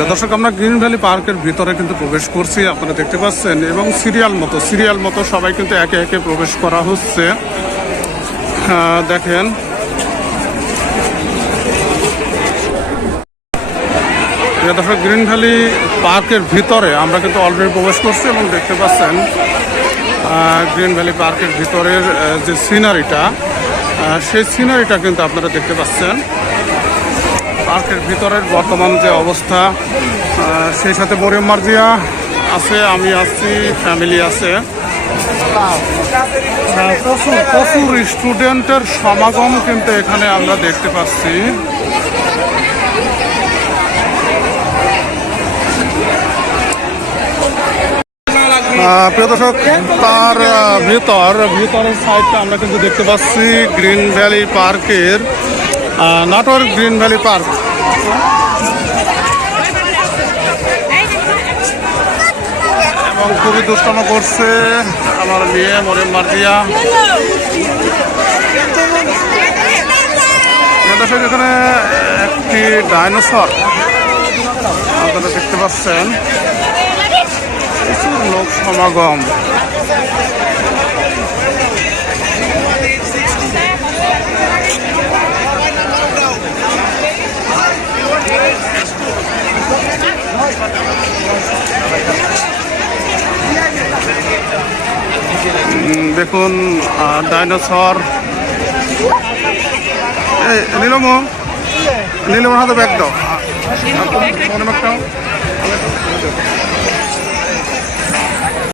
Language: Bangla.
প্রিয় দর্শক, আমরা গ্রিন ভ্যালি পার্কের ভিতরে কিন্তু প্রবেশ করছি, আপনারা দেখতে পাচ্ছেন, এবং সিরিয়াল মতো সিরিয়াল মতো সবাই কিন্তু একে একে প্রবেশ করা হচ্ছে। দেখেন। দর্শক, গ্রিন ভ্যালি পার্কের ভিতরে আমরা কিন্তু অলরেডি প্রবেশ করছি এবং দেখতে পাচ্ছেন গ্রিন ভ্যালি পার্কের ভিতরের যে সিনারিটা সেই সিনারিটা কিন্তু আপনারা দেখতে পাচ্ছেন। পার্কের ভিতরের বর্তমান যে অবস্থা সেই সাথে মরিয়ম মার্জিয়া আছে আমি আছি ফ্যামিলি আছে। আহ, প্রচুর প্রচুর স্টুডেন্টের সমাগম কিন্তু এখানে আমরা দেখতে পাচ্ছি। প্রিয় দর্শক তার ভিতর ভিতরের সাইডটা আমরা কিন্তু দেখতে পাচ্ছি গ্রিন ভ্যালি পার্কের। Natore green valley park. এবং খুবই দুষ্টম করছে আমার মেয়ে মরিম মার্জিয়া। এখানে একটি ডাইনোসর আপনারা দেখতে পাচ্ছেন। প্রচুর লোক সমাগম। দেখুন ডাইনোসর। নীলম। নীলমর হাতে ব্যাগ দাও। ব্যাগটাও